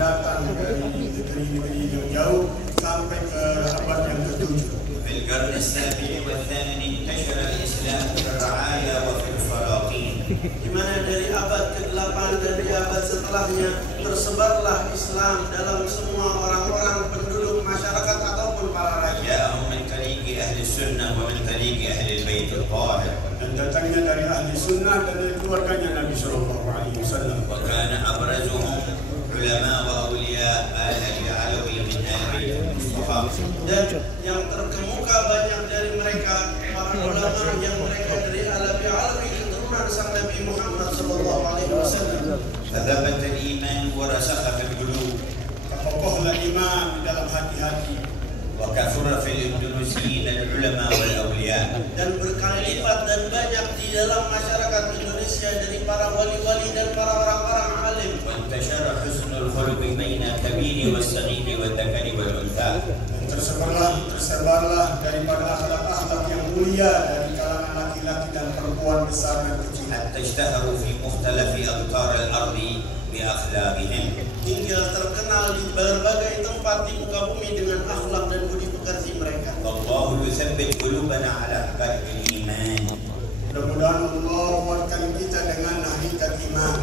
datang dari negeri-negeri yang jauh sampai ke abad yang ke-7. في القرن السابع والثامن انتشر الإسلام في الرعايا وفي الفلاطين. Di mana dari abad ke-8 dan di abad setelahnya tersebarlah Islam dalam semua orang-orang penduduk masyarakat ataupun para raja. جاءهم من طريق أهل السنة ومن طريق أهل البيت الطاهر. Dan datangnya dari ahli sunnah dan dari keluarganya Nabi Sallallahu Alaihi Wasallam. وكان أبرزهم علماء وأولياء آل العلوي من آل بيت المصطفى. Dan yang terkemuka banyak dari mereka para ulama yang mereka dari Alawi Alawi keturunan sang Nabi Muhammad Sallallahu Alaihi Wasallam. فثبت الإيمان ورسخ في القلوب. Kokohlah iman di dalam hati-hati. وكثر في الإندونيسيين العلماء والأولياء. Dan berkali lipat dan banyak di dalam masyarakat Indonesia dari para wali-wali dan para orang-orang alim. وانتشر حسن الخلق بين الكبير والصغير والذكر والأنثى. Tersebarlah daripada akhlak-akhlak yang mulia dari kalangan laki-laki dan perempuan besar dan kecil. حتى اشتهروا في مختلف أقطار الأرض بأخلاقهم. Hingga terkenal di berbagai tempat di muka bumi dengan akhlak dan budi pekerti mereka. والله يثبت قلوبنا على حقائق الإيمان. Mudah-mudahan Allah kuatkan kita dengan hakikat iman.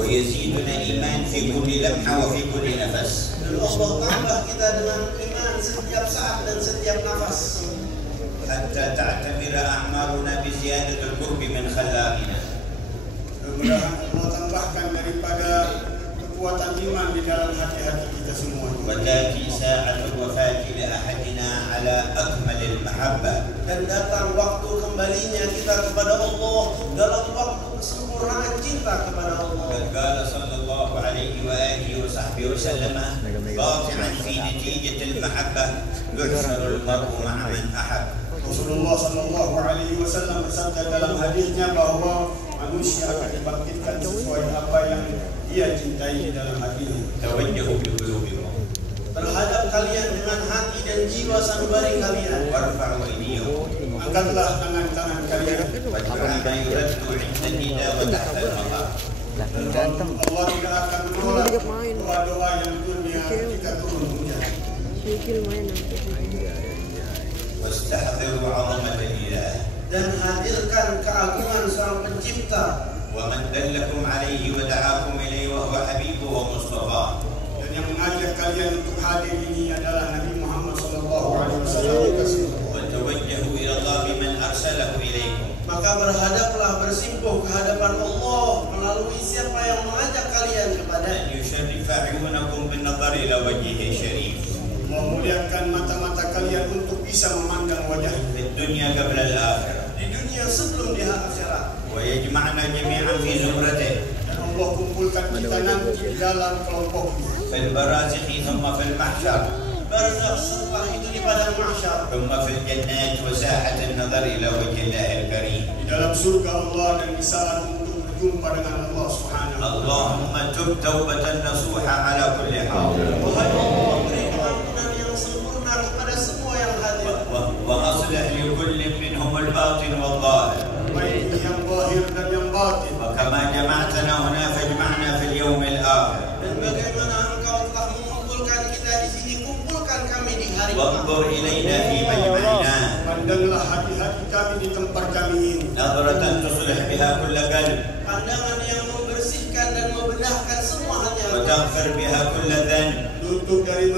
ويزيدنا إيمان في كل لمحة وفي كل نفس. Dan Allah tambah kita dengan iman setiap saat dan setiap nafas. حتى تعتبر أعمارنا بزيادة القرب من خلاقنا. Mudah-mudahan Allah tambahkan daripada kekuatan iman di dalam hati-hati kita semua. وتأتي ساعة الوفاة لأحدنا على أكمل المحبة. Dan datang waktu kembalinya kita kepada Allah dalam waktu kesempurnaan cinta kepada Allah. قد قال صلى الله عليه وآله وصحبه وسلم قاطعا في نتيجة المحبة يحشر المرء مع من أحب. Rasulullah Sallallahu Alaihi Wasallam bersabda dalam hadisnya bahwa manusia akan dibangkitkan sesuai apa yang dia cintai di dalam hatinya. توجهوا بقلوبكم Terhadap kalian dengan hati dan jiwa sanubari kalian. وارفعوا أيديكم Angkatlah tangan-tangan kalian. وادعوا ما يرد عند النداء وتحت المطر. Allah tidak akan menolak doa-doa yang dunia ketika turun hujan. واستحضروا عظمة الإله. Dan hadirkan keagungan Sang Pencipta. ومن دلكم عليه ودعاكم إليه وهو حبيبه ومصطفاه. Dan yang mengajak kalian untuk hadir ini adalah Nabi Muhammad Sallallahu Alaihi Wasallam. وتوجهوا إلى الله بمن أرسله إليكم. Maka berhadaplah bersimpuh ke hadapan Allah melalui siapa yang mengajak kalian kepada أن يشرف عيونكم بالنظر إلى وجهه الشريف. Memuliakan mata-mata kalian untuk bisa memandang wajahnya في الدنيا قبل الآخرة. di dunia sebelum di akhirat. ويجمعنا جميعا في زمرته. dan Allah kumpulkan kita nanti di dalam kelompoknya. في البرازخ ثم في المحشر. Barzakh setelah itu di padang mahsyar. ثم في الجنات وساحة النظر إلى وجه الله الكريم. Di dalam surga Allah dan di saat untuk berjumpa dengan Allah Subhanahu wa taala. اللهم تب توبة نصوحة على كل حال. Wahai Allah, beri pengampunan yang sempurna kepada semua yang hadir. وأصلح لكل منهم الباطن والظاهر. Baik yang zahir dan yang batin. وكما جمعتنا هنا فاجمعنا في اليوم الآخر. Dan bagaimana Engkau telah mengumpulkan kita di sini, kumpulkan kami di hari وانظر إلينا في مجمعنا Pandanglah hati-hati kami di tempat kami ini. نظرة تصلح بها كل قلب. pandangan yang membersihkan dan membenahkan semua hati-hati. وتغفر بها كل ذنب. Untuk dari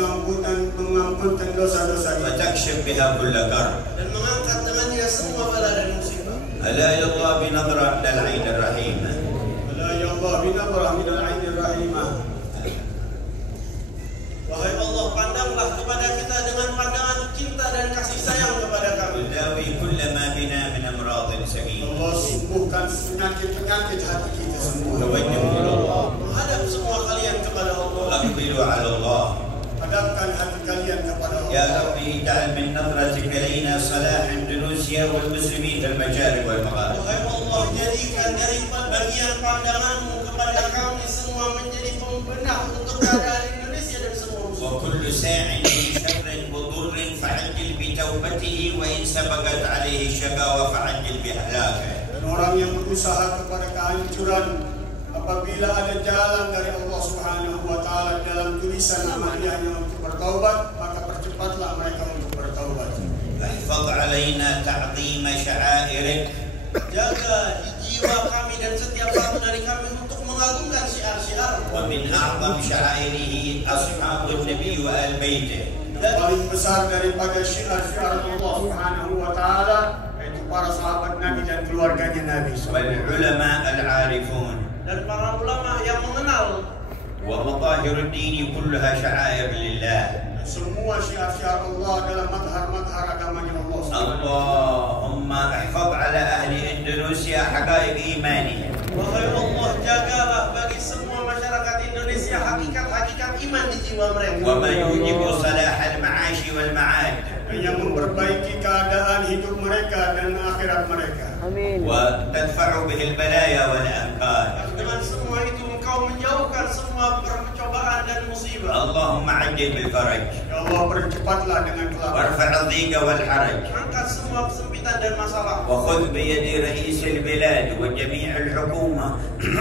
mengampunkan dosa-dosa kita. وتكشف بها كل كرب. Dan mengangkat dengannya semua bala dan musibah. ألا إلى الله بنظرة من العين الرحيمة. La ya Allah binadrah minal ainir rahimah. Wahai Allah, pandanglah kepada kita dengan pandangan cinta dan kasih sayang kepada kami. وداوي كل ما بنا من أمراض سقيمة. Allah sembuhkan penyakit-penyakit hati kita semua. توجهوا إلى الله. Menghadap semua kalian kepada Allah. أقبلوا على الله. Hadapkan hati kalian kepada يا Allah. ربي اجعل من نظرتك إلينا صلاح إندونيسيا والمسلمين في المشارق والمغارب. Wahai Allah, jadikan dari bagian pandanganmu kepada kami semua menjadi pembenah untuk keadaan Indonesia dan semua musuh. وكل ساع من شر وضر فعجل بتوبته وإن سبقت عليه الشقاوة فعجل بهلاكه. Dan orang yang berusaha kepada kehancuran apabila ada jalan dari Allah Subhanahu wa lisan amaliyahnya untuk bertaubat, maka percepatlah mereka untuk bertaubat. احفظ علينا تعظيم شعائرك. Jaga di jiwa kami dan setiap satu dari kami untuk mengagungkan syiar-syiar. ومن أعظم شعائره أصحاب النبي وآل بيته. Dan paling besar daripada syiar-syiar Allah Subhanahu wa taala yaitu para sahabat Nabi dan keluarganya Nabi. والعلماء العارفون. Dan para ulama yang mengenal. ومظاهر الدين كلها شعائر لله. Semua syiar-syiar Allah adalah madhar-madhar agamanya Allah. اللهم احفظ على أهل إندونيسيا حقائق إيمانهم. Wahai Allah, jagalah bagi semua masyarakat Indonesia hakikat-hakikat iman di jiwa mereka. وما يوجب صلاح المعاش والمعاد. Yang memperbaiki keadaan hidup mereka dan akhirat mereka. وتدفع به البلايا والأنكار. Dengan semua itu engkau menjauhkan semua percobaan dan musibah. اللهم عجل بالفرج. Ya Allah, percepatlah dengan kelapangan. وارفع الضيق والحرج. Angkat semua kesempitan dan masalah. وخذ بيد رئيس البلاد وجميع الحكومة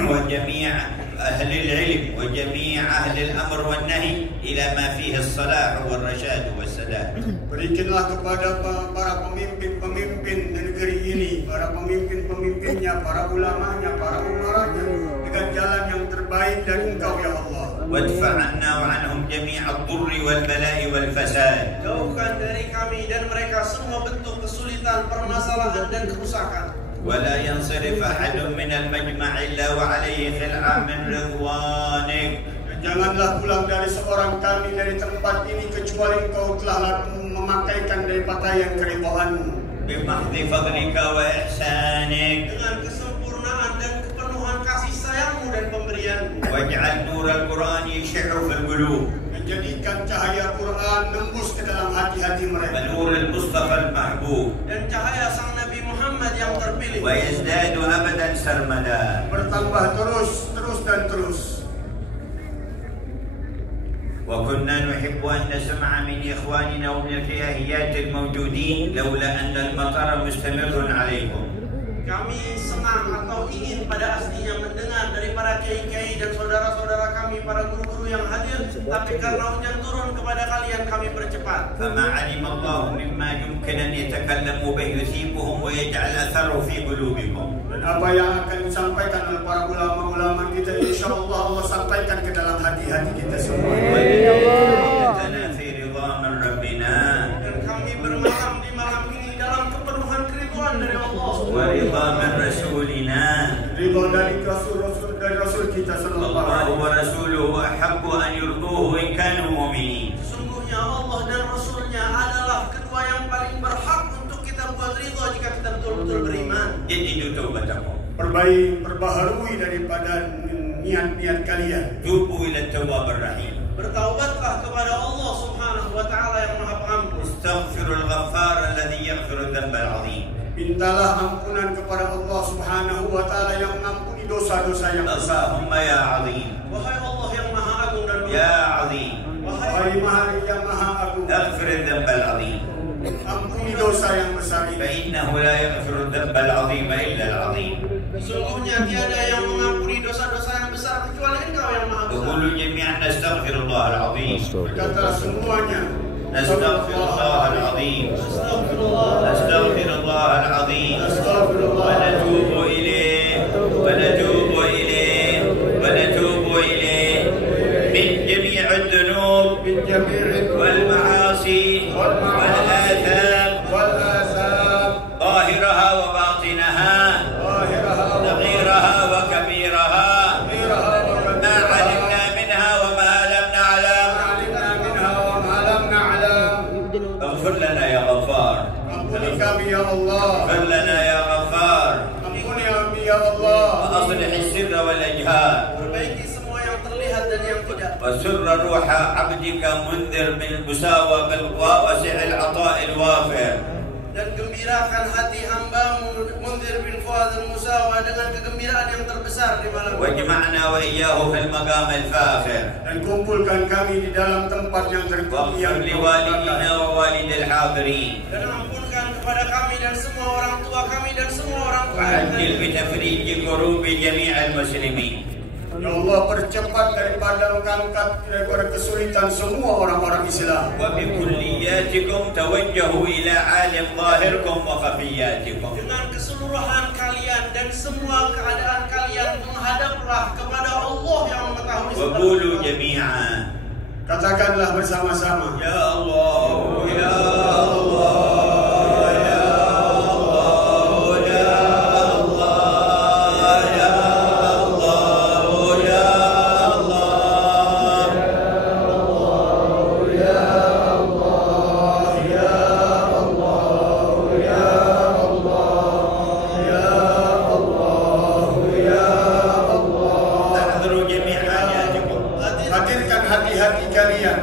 وجميع أهل العلم وجميع أهل الأمر والنهي إلى ما فيه الصلاح والرشاد والسداد. Berikanlah kepada para pemimpin-pemimpin negeri ini, para pemimpin-pemimpinnya, para ulamanya, para umaranya dengan jalan yang terbaik dari Engkau ya Allah. وادفع عنا وعنهم جميع الضر والبلاء والفساد. Jauhkan dari kami dan mereka semua bentuk kesulitan, permasalahan dan kerusakan. ولا ينصرف أحد من المجمع إلا وعليه خلعة من رضوانك. Janganlah pulang dari seorang kami dari tempat ini kecuali Engkau telah memakaikan dari pakaian keridhaan-Mu. بمحض فضلك وإحسانك. Dengan kesempurnaan dan kepenuhan kasih sayang-Mu dan pemberian-Mu. واجعل نور القرآن يشع في القلوب. Menjadikan cahaya Quran nembus ke dalam hati-hati mereka. ونور المصطفى المحبوب. Dan cahaya Sang Nabi Muhammad yang terpilih. ويزداد أبدا سرمدا. Bertambah terus dan terus. وكنا نحب أن نسمع من إخواننا ومن الفئهيات الموجودين لولا أن المطر مستمر عليكم. Kami senang atau ingin pada aslinya mendengar dari para kiai-kiai dan saudara-saudara kami, para guru-guru yang hadir, tapi karena hujan turun kepada kalian kami bercepat. فما علم الله مما يمكن أن يتكلموا به يثيبهم ويجعل أثره في قلوبكم. Dan apa yang akan disampaikan oleh para ulama-ulama kita, insya Allah sampaikan ke dalam hati-hati kita semua. وَلِيَتَنَا فِي رِضَا مِنْ رَبِّنَا. Dan kami bermalam di malam ini dalam kepenuhan keriduan dari Allah. وَرِضَا مِنْ رَسُولِنَا. Ridho dari Rasul kita sallallahu الله alaihi wasallam. ورسوله أحب أن يرضوه إن كانوا مؤمنين. Sesungguhnya Allah dan Rasulnya adalah kedua yang paling berhak untuk kita buat ridho jika kita betul-betul beriman. جددوا توبتكم. Perbaharui daripada niat-niat kalian. توبوا إلى التواب الرحيم. Bertaubatlah kepada Allah Subhanahu wa taala yang Maha Pengampun. استغفروا الغفار الذي يغفر الذنب العظيم. Mintalah ampunan kepada Allah Subhanahu wa taala yang mengampuni dosa-dosa yang besar. اللهم يا عظيم. Wahai Allah yang Maha Agung dan Maha يا عظيم. Wahai Maha yang Maha Agung, اغفر الذنب العظيم. ampuni dosa yang besar ini. فإنه لا يغفر الذنب العظيم إلا العظيم. Sesungguhnya tiada yang mengampuni dosa-dosa yang besar kecuali Engkau yang Maha Besar. وقولوا جميعا نستغفر الله العظيم. Berkatalah semuanya. نستغفر الله العظيم. نستغفر الله العظيم. ونتوب إليه ونتوب إليه ونتوب إليه من جميع الذنوب والمعاصي والآثام ظاهرها وباطنها صغيرها وكبيرها ما علمنا منها وما لم نعلم. اغفر لنا يا غفار. Ampuni kami ya Allah. اغفر لنا يا غفار. Ampuni kami ya Allah. وأصلح السر والأجهار. Perbaiki semua yang terlihat dan yang tidak. وسر روح عبدك منذر بالمساوى بالواسع العطاء الوافر. Dan gembirakan hati hamba-Mu Munzir bin Fuad al-Musawa dengan kegembiraan yang terbesar di malam ini. واجمعنا وإياه في المقام الفاخر. Dan kumpulkan kami di dalam tempat yang tertinggi واغفر yang لوالدنا ووالد الحاضرين. Dan ampunkan kepada kami dan semua orang tua kami dan semua orang tua. وعجل بتفريج كروب جميع المسلمين. Ya Allah, percepat daripada mengangkat daripada kesulitan semua orang-orang Islam. وبكلياتكم توجهوا إلى عالم ظاهركم وخفياتكم. Dengan keseluruhan kalian dan semua keadaan kalian menghadaplah kepada Allah yang mengetahui segala وقولوا sesuatu. جميعا Katakanlah bersama-sama. يا الله يا الله يا الله يا الله يا الله يا الله. احضروا جميع حاجاتكم. Hadirkan hati-hati kalian.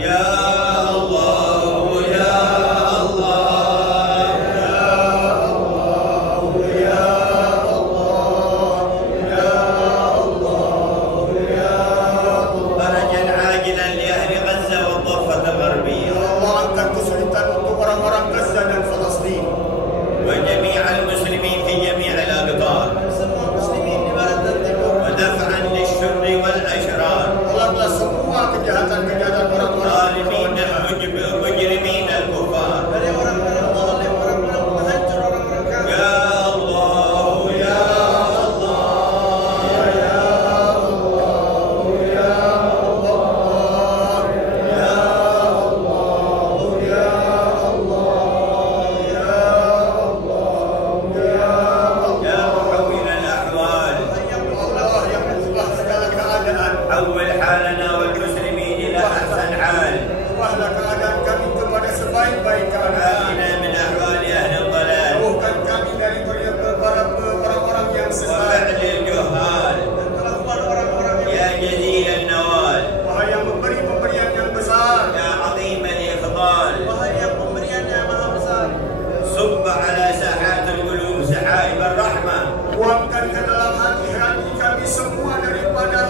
يا الله يا الله فرجا عاجلا لأهل غزة والضفة الغربية Allah angkat kesulitan untuk orang-orang Gaza dan Palestin. وجميع المسلمين في جميع الأقطار Semua muslimin di barat dan timur. ودفعا للشر والأشرار Tolaklah semua kejahatan-kejahatan orang-orang ظالمين المجرمين الكفار. Dari orang-orang zalim, orang-orang penghancur, orang-orang kafir. يا الله يا يا محول الأحوال Allah yang mengubah segala keadaan. حول حالنا والمسلمين إلى أحسن حال. Ubahlah keadaan kami kepada sebaik-baik keadaan. آمنا من أحوال أهل الضلال Jauhkan kami dari orang-orang yang sesat. وفعل الجهال. Kelakuan orang-orang yang يا جزيل النوال Wahai yang memberi pemberian yang besar. يا عظيم الإفضال Wahai yang pemberiannya maha besar. صب على ساحات القلوب سحائب الرحمة Buangkan ke dalam hati-hati kami semua daripada